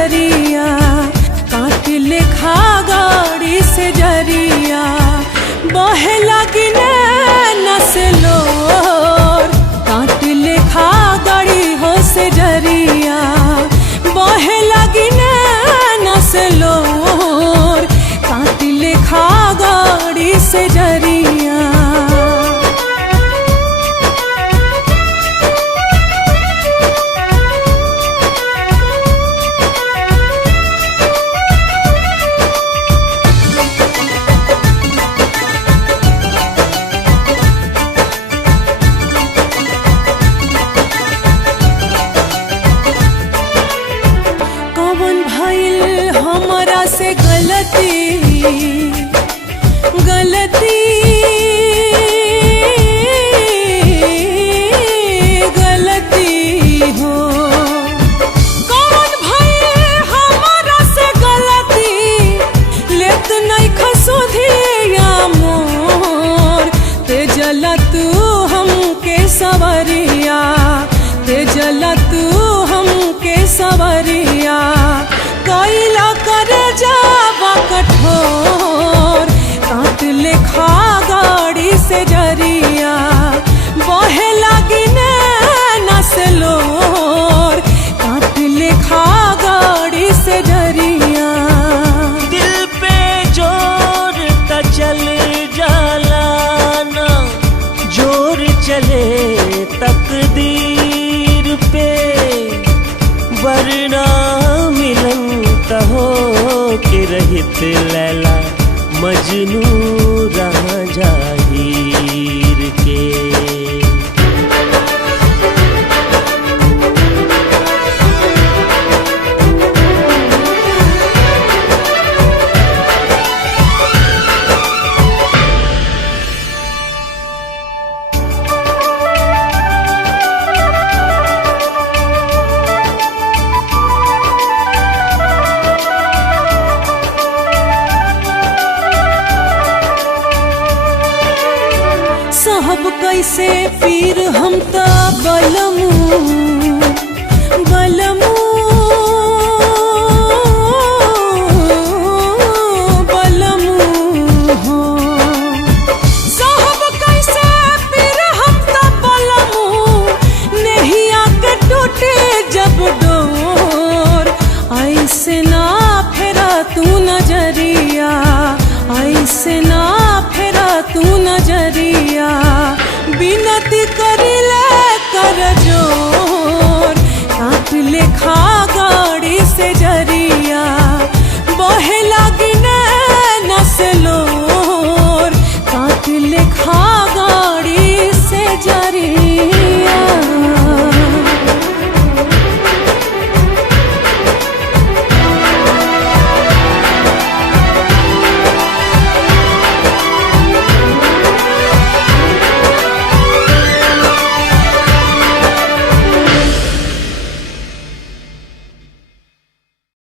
जरिया, काट लेखा गाड़ी से जरिया, बहे लगी नैना से लोर, काट लेखा गाड़ी हो से जरिया, बहे लगी नैना से लोर, काट लेखा गाड़ी से जरिया। हमरा से गलती गलती गलती हो, कौन भइल हमरा से गलती, लेत नहीं खसुधिया मोर, ते जला तू हमके सवरिया, ते जला तू हमके सवरिया, कैला कर जावा कठोर, काट लेखा गाड़ी से जरिया, बहे लगी नैना से लोर, काट लेखा गाड़ी से जरिया। दिल पे जोर त चल जाला ना, जोर चले तकदीर पे, वरना मिलन हो के रहित लैला मजनू रहा जाहिर के। साहब कैसे पीर हम ता बलमू बलमू बलमू हो, साहब कैसे पीर हम ता बलमू, नहीं आके टूटे जब डोर, ऐसे ना फेरा तू नजरिया, ऐसे ना फेरा तू नजरिया, बिनती करिले कर जोर, काट लेखा